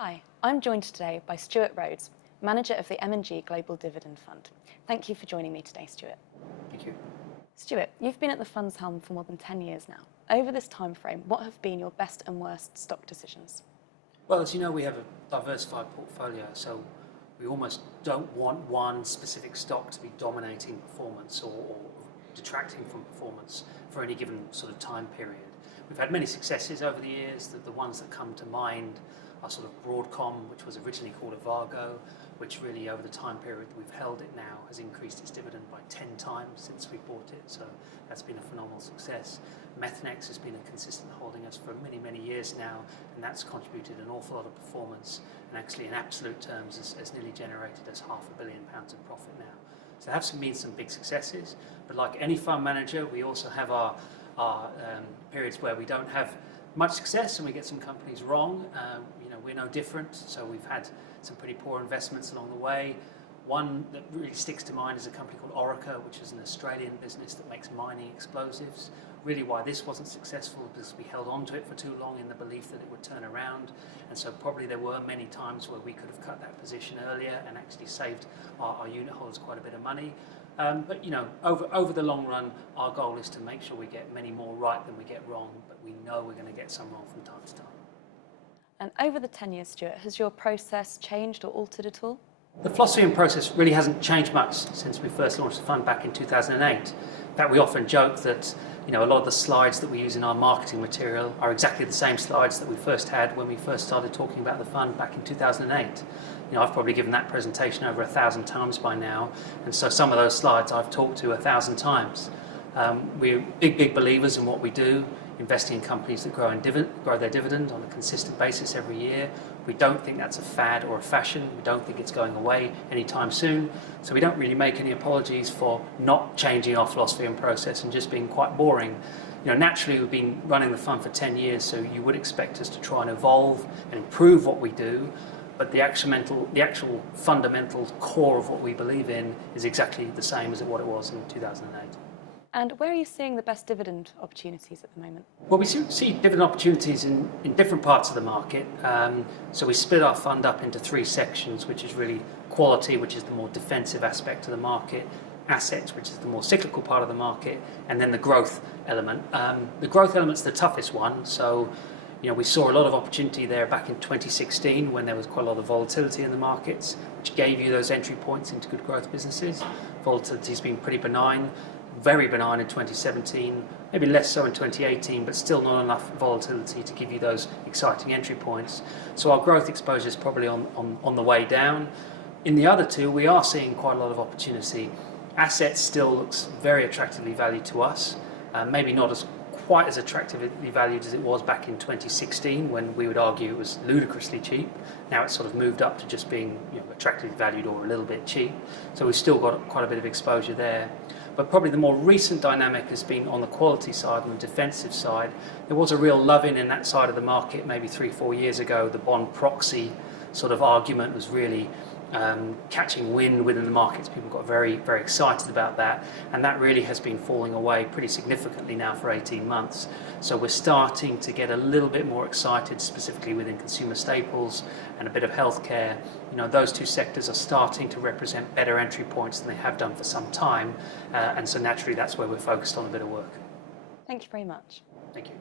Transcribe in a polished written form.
Hi, I'm joined today by Stuart Rhodes, manager of the M&G Global Dividend Fund. Thank you for joining me today, Stuart. Thank you. Stuart, you've been at the fund's helm for more than 10 years now. Over this time frame, what have been your best and worst stock decisions? Well, as you know, we have a diversified portfolio, so we almost don't want one specific stock to be dominating performance or detracting from performance for any given sort of time period. We've had many successes over the years. The ones that come to mind are sort of Broadcom, which was originally called Avago, which really over the time period that we've held it now has increased its dividend by 10 times since we bought it, so that's been a phenomenal success. Methanex has been a consistent holding us for many, many years now, and that's contributed an awful lot of performance, and actually in absolute terms has nearly generated us £500 million of profit now. So there have been some big successes, but like any fund manager, we also have our periods where we don't have much success and we get some companies wrong. We're no different, so we've had some pretty poor investments along the way. One that really sticks to mind is a company called Orica, which is an Australian business that makes mining explosives. Really why this wasn't successful because we held on to it for too long in the belief that it would turn around, and so probably there were many times where we could have cut that position earlier and actually saved our unit holders quite a bit of money. But over the long run, our goal is to make sure we get many more right than we get wrong, but we know we're going to get some wrong from time to time. And over the 10 years, Stuart, has your process changed or altered at all? The philosophy and process really hasn't changed much since we first launched the fund back in 2008. In fact, we often joke that a lot of the slides that we use in our marketing material are exactly the same slides that we first had when we first started talking about the fund back in 2008. I've probably given that presentation over 1,000 times by now, and so some of those slides I've talked to 1,000 times. We're big believers in what we do, investing in companies that grow their dividend on a consistent basis every year. We don't think that's a fad or a fashion. We don't think it's going away anytime soon. So we don't really make any apologies for not changing our philosophy and process and just being quite boring. Naturally, we've been running the fund for 10 years, so you would expect us to try and evolve and improve what we do. But the actual fundamental core of what we believe in is exactly the same as what it was in 2008. And where are you seeing the best dividend opportunities at the moment? Well, we see dividend opportunities in different parts of the market. So we split our fund up into three sections, which is really quality, which is the more defensive aspect of the market, assets, which is the more cyclical part of the market, and then the growth element. The growth element's the toughest one. So we saw a lot of opportunity there back in 2016 when there was quite a lot of volatility in the markets, which gave you those entry points into good growth businesses. Volatility's been pretty benign. Very benign in 2017, maybe less so in 2018, but still not enough volatility to give you those exciting entry points. So our growth exposure is probably on the way down. In the other two, we are seeing quite a lot of opportunity. Assets still looks very attractively valued to us, maybe not quite as attractively valued as it was back in 2016 when we would argue it was ludicrously cheap. Now it's sort of moved up to just being attractively valued or a little bit cheap. So we've still got quite a bit of exposure there. But probably the more recent dynamic has been on the quality side and the defensive side. There was a real love-in in that side of the market maybe 3-4 years ago. The bond proxy sort of argument was really catching wind within the markets. People got very excited about that, and that really has been falling away pretty significantly now for 18 months. So we're starting to get a little bit more excited, specifically within consumer staples and a bit of healthcare. Those two sectors are starting to represent better entry points than they have done for some time, and so naturally that's where we're focused on a bit of work. Thank you very much. Thank you.